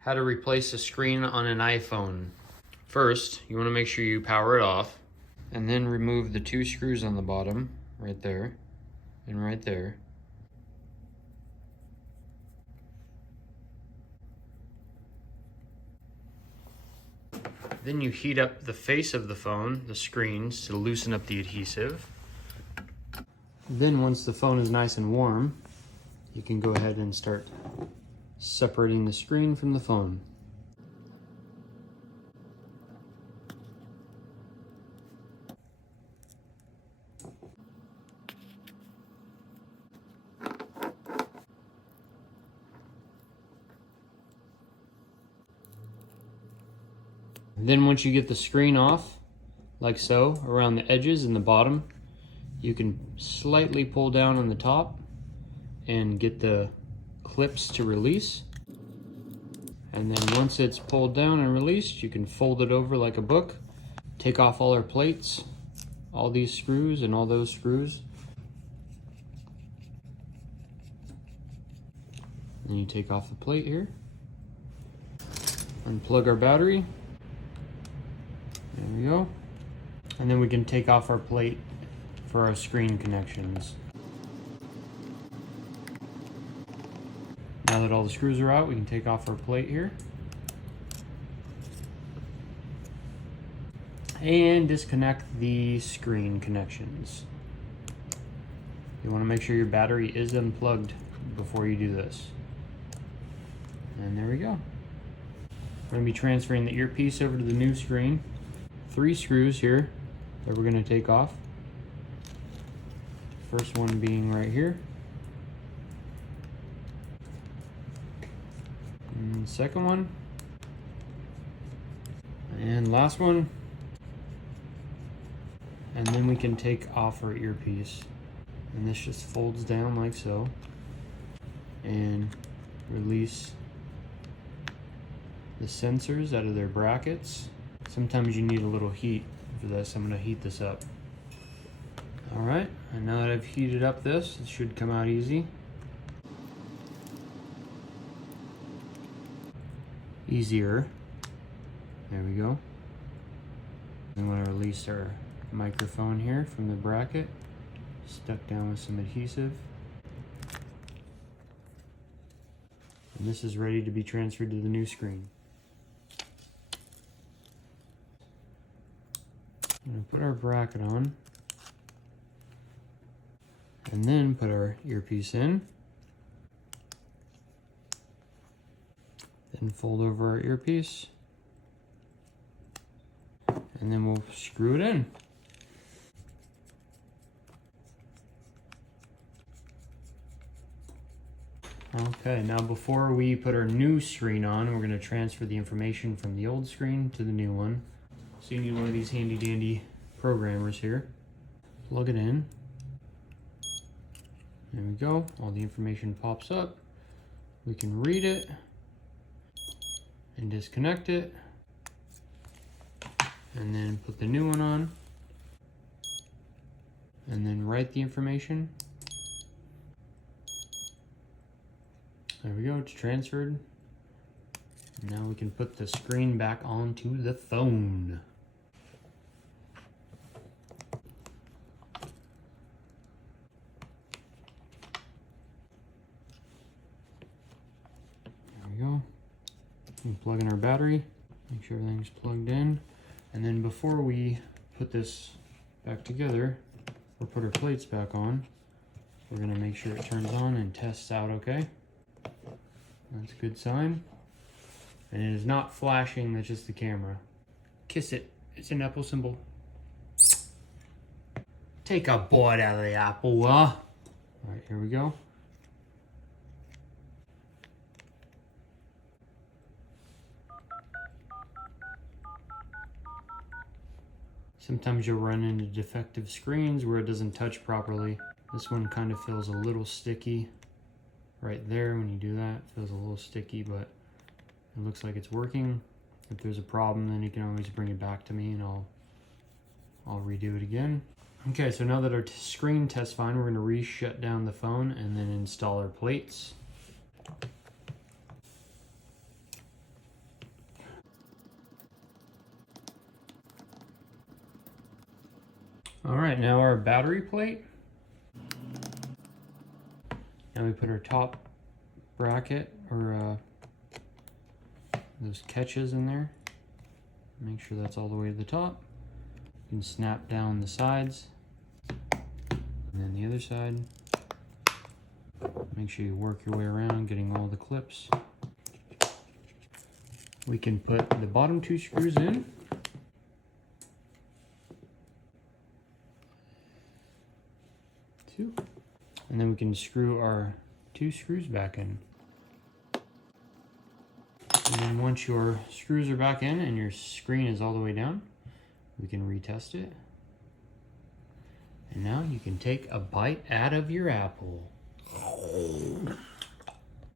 How to replace a screen on an iPhone. First, you want to make sure you power it off, and then remove the 2 screws on the bottom, right there, and right there. Then you heat up the face of the phone, the screens, to loosen up the adhesive. Then once the phone is nice and warm, you can go ahead and start separating the screen from the phone. Then once you get the screen off, like so, around the edges and the bottom, you can slightly pull down on the top and get the clips to release. And then once it's pulled down and released, you can fold it over like a book, take off all our plates, all these screws and all those screws. And you take off the plate here, unplug our battery. There we go. And then we can take off our plate for our screen connections. Now that all the screws are out, we can take off our plate here. And disconnect the screen connections. You want to make sure your battery is unplugged before you do this. And there we go. We're going to be transferring the earpiece over to the new screen. 3 screws here that we're going to take off. First one being right here. And second one. And last one. And then we can take off our earpiece. And this just folds down like so. And release the sensors out of their brackets. Sometimes you need a little heat for this. I'm going to heat this up. Alright, and now that I've heated up this, it should come out easy. Easier. There we go. I'm going to release our microphone here from the bracket, stuck down with some adhesive. And this is ready to be transferred to the new screen. I'm going to put our bracket on, and then put our earpiece in, then fold over our earpiece, and then we'll screw it in. Okay, now before we put our new screen on, we're going to transfer the information from the old screen to the new one. So you need one of these handy dandy programmers here. Plug it in. There we go. All the information pops up. We can read it and disconnect it. And then put the new one on. And then write the information. There we go, it's transferred. Now we can put the screen back onto the phone. There we go. We plug in our battery, make sure everything's plugged in. And then before we put this back together, or put our plates back on, we're gonna make sure it turns on and tests out okay. That's a good sign. And it is not flashing, that's just the camera. Kiss it, it's an apple symbol. Take a bite out of the apple, huh? All right, here we go. Sometimes you'll run into defective screens where it doesn't touch properly. This one kind of feels a little sticky. Right there, when you do that, it feels a little sticky, but it looks like it's working. If there's a problem, then you can always bring it back to me and I'll redo it again. Okay, so now that our screen tests fine, we're gonna re-shut down the phone and then install our plates. All right, now our battery plate. Now we put our top bracket or those catches in there. Make sure that's all the way to the top. You can snap down the sides and then the other side. Make sure you work your way around, getting all the clips. We can put the bottom 2 screws in. Two. And then we can screw our 2 screws back in. And then once your screws are back in and your screen is all the way down, we can retest it. And now you can take a bite out of your apple.